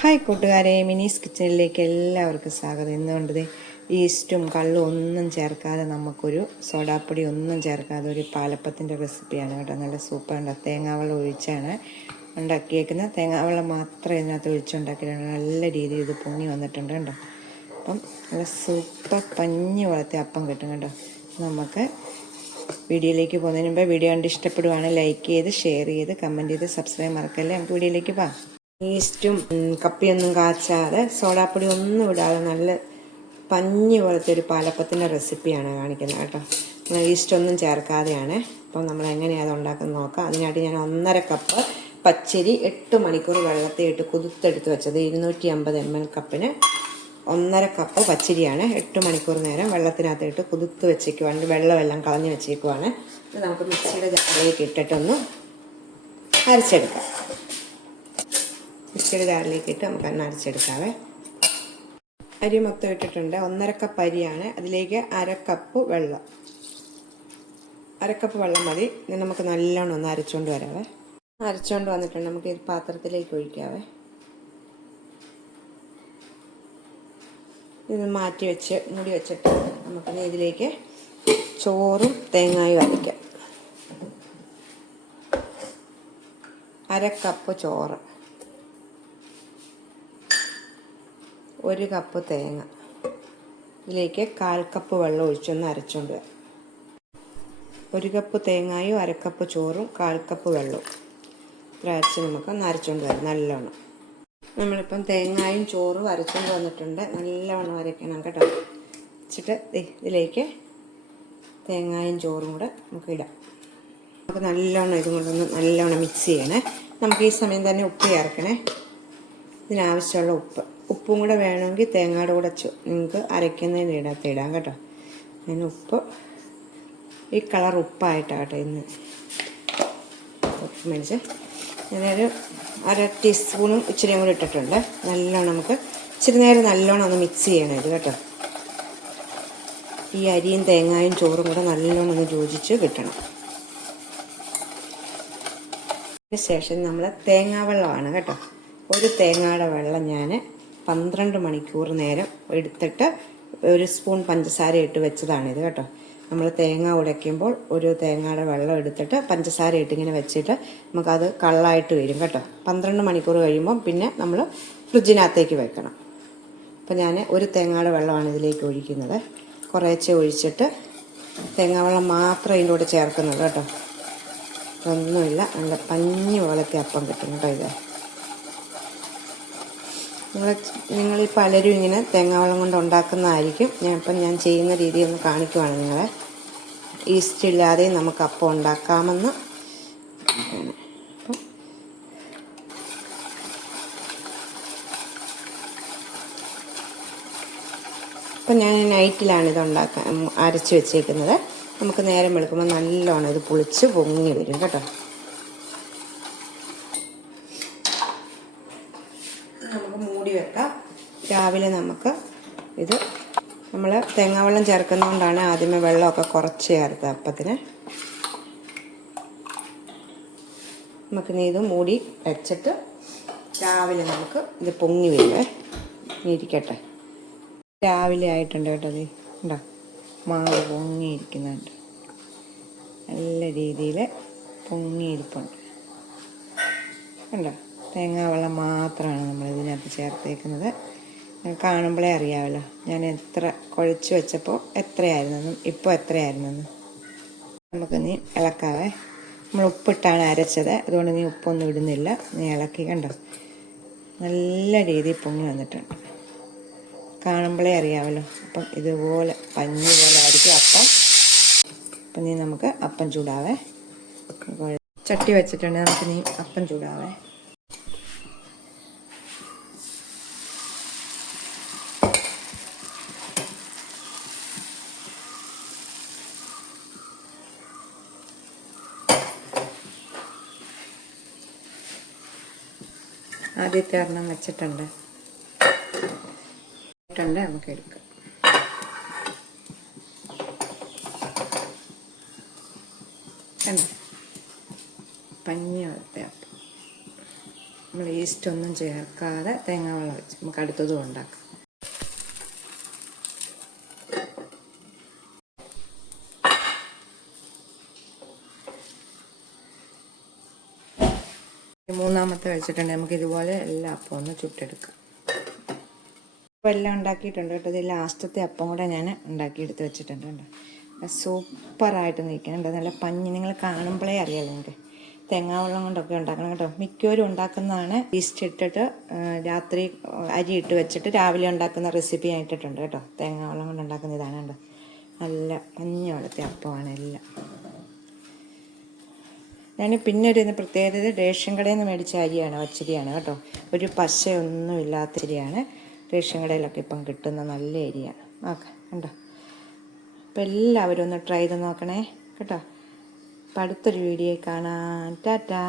Hi കൂട്ടുകാരെ, മിനീസ് കിച്ചണിലേക്ക് എല്ലാവർക്കും സ്വാഗതം. എന്നുകൊണ്ടത് ഈസ്റ്റും കള്ളും ഒന്നും ചേർക്കാതെ നമുക്കൊരു സോഡാപ്പൊടി ഒന്നും ചേർക്കാതെ ഒരു പാലപ്പത്തിൻ്റെ റെസിപ്പിയാണ് കേട്ടോ. നല്ല സൂപ്പറുണ്ട്. തേങ്ങാവെള്ളം ഒഴിച്ചാണ് ഉണ്ടാക്കിയേക്കുന്നത്. തേങ്ങാവെള്ളം മാത്രം ഇതിനകത്ത് ഒഴിച്ചുണ്ടാക്കിയിട്ടാണ് നല്ല രീതിയിൽ ഇത് പൊങ്ങി വന്നിട്ടുണ്ട് കേട്ടോ. അപ്പം നല്ല സൂപ്പർ പഞ്ഞി പോലത്തെ അപ്പം കിട്ടും കേട്ടോ. നമുക്ക് വീഡിയോയിലേക്ക് പോകുന്നതിന് മുമ്പ് വീഡിയോ കണ്ട് ഇഷ്ടപ്പെടുവാണ് ലൈക്ക് ചെയ്ത് ഷെയർ ചെയ്ത് കമൻറ്റ് ചെയ്ത് സബ്സ്ക്രൈബ് മറക്കല്ലേ. നമുക്ക് വീഡിയോയിലേക്ക് പോകാം. ഈസ്റ്റും കപ്പിയൊന്നും കാച്ചാതെ സോഡാപ്പൊടി ഒന്നും ഇടാതെ നല്ല പഞ്ഞി പോലത്തെ ഒരു പാലപ്പത്തിൻ്റെ റെസിപ്പിയാണ് കാണിക്കുന്നത് കേട്ടോ. ഈസ്റ്റൊന്നും ചേർക്കാതെയാണ്. അപ്പം നമ്മൾ എങ്ങനെയാണ് അത് ഉണ്ടാക്കുന്നത് നോക്കാം. അതിനായിട്ട് ഞാൻ 1.5 കപ്പ് പച്ചരി 8 മണിക്കൂർ വെള്ളത്തിൽ ഇട്ട് കുതിർത്തെടുത്ത് വെച്ചത്. 250 ml കപ്പിന് 1.5 കപ്പ് പച്ചരിയാണ്. 8 മണിക്കൂർ നേരം വെള്ളത്തിനകത്ത് ഇട്ട് കുതിർത്ത് വെച്ചേക്കുവാണ്. വെള്ളമെല്ലാം കളഞ്ഞ് വെച്ചേക്കുവാണ്. ഇത് നമുക്ക് മിക്സിയുടെ ജാറിലേക്ക് ഇട്ടിട്ടൊന്ന് അരച്ചെടുക്കാം. മിക്സിയുടെ ജാറിലേക്ക് ഇട്ട് നമുക്ക് അരച്ചെടുക്കാവേ. അരി മൊത്തം ഇട്ടിട്ടുണ്ട്. 1.5 കപ്പ് അരിയാണ്. അതിലേക്ക് 1/2 കപ്പ് വെള്ളം. 1/2 കപ്പ് വെള്ളം മതി. നമുക്ക് നല്ലോണം ഒന്ന് അരച്ചുകൊണ്ട് വരാവേ. അരച്ചുകൊണ്ട് വന്നിട്ടുണ്ട്. നമുക്ക് ഈ പാത്രത്തിലേക്ക് ഒഴിക്കാവേ. ഇത് മാറ്റി വെച്ച് മൂടി വെച്ചിട്ട് നമുക്കിനി ഇതിലേക്ക് ചോറും തേങ്ങായും അരയ്ക്കാം. 1/2 കപ്പ് ചോറ്, 1 കപ്പ് തേങ്ങ, ഇതിലേക്ക് 1/4 കപ്പ് വെള്ളം ഒഴിച്ചൊന്ന് അരച്ചുകൊണ്ട് വരാം. 1 കപ്പ് തേങ്ങയും 1/2 കപ്പ് ചോറും 1/4 കപ്പ് വെള്ളവും ഇത്ര അരച്ച് നമുക്കൊന്ന് അരച്ചുകൊണ്ട് വരാം നല്ലോണം. നമ്മളിപ്പം തേങ്ങയും ചോറും അരച്ചുകൊണ്ട് വന്നിട്ടുണ്ട്. നല്ലവണ്ണം അരയ്ക്കണം കേട്ടോ. വെച്ചിട്ട് ഇതിലേക്ക് തേങ്ങയും ചോറും കൂടെ നമുക്ക് ഇടാം. നമുക്ക് നല്ലോണം ഇതും കൊണ്ടൊന്ന് നല്ലോണം മിക്സ് ചെയ്യണേ. നമുക്ക് ഈ സമയം തന്നെ ഉപ്പ് ചേർക്കണേ. ഇതിനാവശ്യമുള്ള ഉപ്പും കൂടെ വേണമെങ്കിൽ തേങ്ങയുടെ കൂടെ നിങ്ങൾക്ക് അരയ്ക്കുന്നതിന് ഇടാം കേട്ടോ. ഞാൻ ഉപ്പ് ഈ കളർ ഉപ്പായിട്ടാണ് കേട്ടോ ഇന്ന് ഉപ്പ് മേടിച്ച് ഞാനൊരു 1/2 ടീസ്പൂണും ഇച്ചിരിയും കൂടി ഇട്ടിട്ടുണ്ട്. നല്ലോണം നമുക്ക് ഇച്ചിരി നേരം നല്ലോണം ഒന്ന് മിക്സ് ചെയ്യണം ഇത് കേട്ടോ. ഈ അരിയും തേങ്ങയും ചോറും കൂടെ നല്ലോണം ഒന്ന് യോജിച്ച് കിട്ടണം. അതിന് ശേഷം നമ്മൾ തേങ്ങാവെള്ളമാണ് കേട്ടോ. ഒരു തേങ്ങയുടെ വെള്ളം ഞാൻ 12 മണിക്കൂർ നേരം എടുത്തിട്ട് 1 സ്പൂൺ പഞ്ചസാര ഇട്ട് വെച്ചതാണിത് കേട്ടോ. നമ്മൾ തേങ്ങ ഉടയ്ക്കുമ്പോൾ ഒരു തേങ്ങയുടെ വെള്ളം എടുത്തിട്ട് പഞ്ചസാര ഇട്ട് ഇങ്ങനെ വെച്ചിട്ട് നമുക്കത് കള്ളായിട്ട് വരും കേട്ടോ. 12 മണിക്കൂർ കഴിയുമ്പം പിന്നെ നമ്മൾ ഫ്രിഡ്ജിനകത്തേക്ക് വെക്കണം. അപ്പോൾ ഞാൻ ഒരു തേങ്ങയുടെ വെള്ളമാണ് ഇതിലേക്ക് ഒഴിക്കുന്നത്. കുറേശ്ശെ ഒഴിച്ചിട്ട് തേങ്ങാവെള്ളം മാത്രം ഇതിൻ്റെ കൂടെ ചേർക്കുന്നുള്ളൂ കേട്ടോ. ഒന്നുമില്ല, നല്ല പഞ്ഞി പോലത്തെ അപ്പം കിട്ടും കേട്ടോ. ഇത് നിങ്ങൾ പലരും ഇങ്ങനെ തേങ്ങാവെള്ളം കൊണ്ട് ഉണ്ടാക്കുന്നതായിരിക്കും. ഞാൻ ചെയ്യുന്ന രീതി ഒന്ന് കാണിക്കുവാണ് നിങ്ങളെ. ഈസ്റ്റ് ഇല്ലാതെയും നമുക്ക് അപ്പം ഉണ്ടാക്കാമെന്ന്. അപ്പം ഞാൻ നൈറ്റിലാണ് ഇത് അരച്ച് വെച്ചേക്കുന്നത്. നമുക്ക് നേരം വെളുക്കുമ്പോൾ നല്ലോണം ഇത് പുളിച്ച് പൊങ്ങി വരും കേട്ടോ. നമുക്ക് മൂടി വെക്കാം. രാവിലെ നമുക്ക് ഇത് നമ്മൾ തേങ്ങാവെള്ളം ചേർക്കുന്നതുകൊണ്ടാണ് ആദ്യമേ വെള്ളമൊക്കെ കുറച്ച് ചേർത്തത് അപ്പത്തിന്. നമുക്കിനി ഇത് മൂടി വെച്ചിട്ട് രാവിലെ നമുക്ക് ഇത് പൊങ്ങി വരുവേ. ഇരിക്കട്ടെ. രാവിലെ ആയിട്ടുണ്ട് കേട്ടോ. അത് ഉണ്ടോ, മാവ് പൊങ്ങിയിരിക്കുന്നുണ്ട്. നല്ല രീതിയിൽ പൊങ്ങിയിരിപ്പുണ്ട് കണ്ടോ. തേങ്ങാവെള്ളം മാത്രമാണ് നമ്മൾ ഇതിനകത്ത് ചേർത്തേക്കുന്നത്. കാണുമ്പോഴേ അറിയാമല്ലോ ഞാൻ എത്ര കുഴച്ച് വെച്ചപ്പോൾ എത്രയായിരുന്നെന്നും ഇപ്പോൾ എത്രയായിരുന്നെന്നും. നമുക്കിനി ഇളക്കാവേ. നമ്മൾ ഉപ്പിട്ടാണ് അരച്ചത്, അതുകൊണ്ട് നീ ഉപ്പൊന്നും ഇടുന്നില്ല. നീ ഇളക്കി കണ്ടോ. നല്ല രീതിയിൽ പൊങ്ങി വന്നിട്ടുണ്ട്. കാണുമ്പോഴേ അറിയാമല്ലോ. അപ്പം ഇതുപോലെ പഞ്ഞി പോലെ ആയിരിക്കും അപ്പം. അപ്പം നീ നമുക്ക് അപ്പം ചൂടാവേ. ചട്ടി വെച്ചിട്ടുണ്ട്. നമുക്ക് നീ അപ്പം ചൂടാവേ. ആദ്യത്തെ ഒരെണ്ണം വെച്ചിട്ടുണ്ട്. നമുക്ക് എടുക്കാം. കണ്ടോ, പഞ്ഞി പോലത്തെ അപ്പം. നമ്മൾ ഈസ്റ്റ് ഒന്നും ചേർക്കാതെ തേങ്ങാവെള്ളം വെച്ച് നമുക്ക് അടുത്തതും ഉണ്ടാക്കാം. മൂന്നാമത്തെ വെച്ചിട്ടുണ്ടെങ്കിൽ നമുക്ക് ഇതുപോലെ എല്ലാ അപ്പം ഒന്ന് ചുട്ടെടുക്കാം. അപ്പോൾ എല്ലാം ഉണ്ടാക്കിയിട്ടുണ്ട് കേട്ടോ. ഇത് ലാസ്റ്റത്തെ അപ്പം കൂടെ ഞാൻ ഉണ്ടാക്കിയെടുത്ത് വെച്ചിട്ടുണ്ട് കേട്ടോ. സൂപ്പറായിട്ട് നിൽക്കുന്നുണ്ട്. നല്ല പഞ്ഞി, നിങ്ങൾ കാണുമ്പോഴേ അറിയാമല്ലോ നിങ്ങൾക്ക്. തേങ്ങാവെള്ളം കൊണ്ടൊക്കെ ഉണ്ടാക്കണം കേട്ടോ. മിക്കവരും ഉണ്ടാക്കുന്നതാണ് ഈസ്റ്റ് ഇട്ടിട്ട് രാത്രി അരി ഇട്ട് വെച്ചിട്ട് രാവിലെ ഉണ്ടാക്കുന്ന റെസിപ്പി ഞാൻ ഇട്ടിട്ടുണ്ട് കേട്ടോ. തേങ്ങാവെള്ളം കൊണ്ട് ഉണ്ടാക്കുന്ന ഇതാണ് കേട്ടോ. നല്ല പഞ്ഞി പോലത്തെ അപ്പമാണ് എല്ലാം. ഞാൻ പിന്നെ ഒരു പ്രത്യേകത, റേഷൻ കടയിൽ നിന്ന് മേടിച്ച അരിയാണ്, പച്ചരിയാണ് കേട്ടോ. ഒരു പശയൊന്നും ഇല്ലാത്ത അരിയാണ്. റേഷൻ കടയിലൊക്കെ ഇപ്പം കിട്ടുന്ന നല്ല അരിയാണ്. ഓക്കെ കണ്ടോ. അപ്പോൾ എല്ലാവരും ഒന്ന് ട്രൈ ചെയ്ത് നോക്കണേ കേട്ടോ. അപ്പം അടുത്തൊരു വീഡിയോ കാണാം. ടാറ്റാ.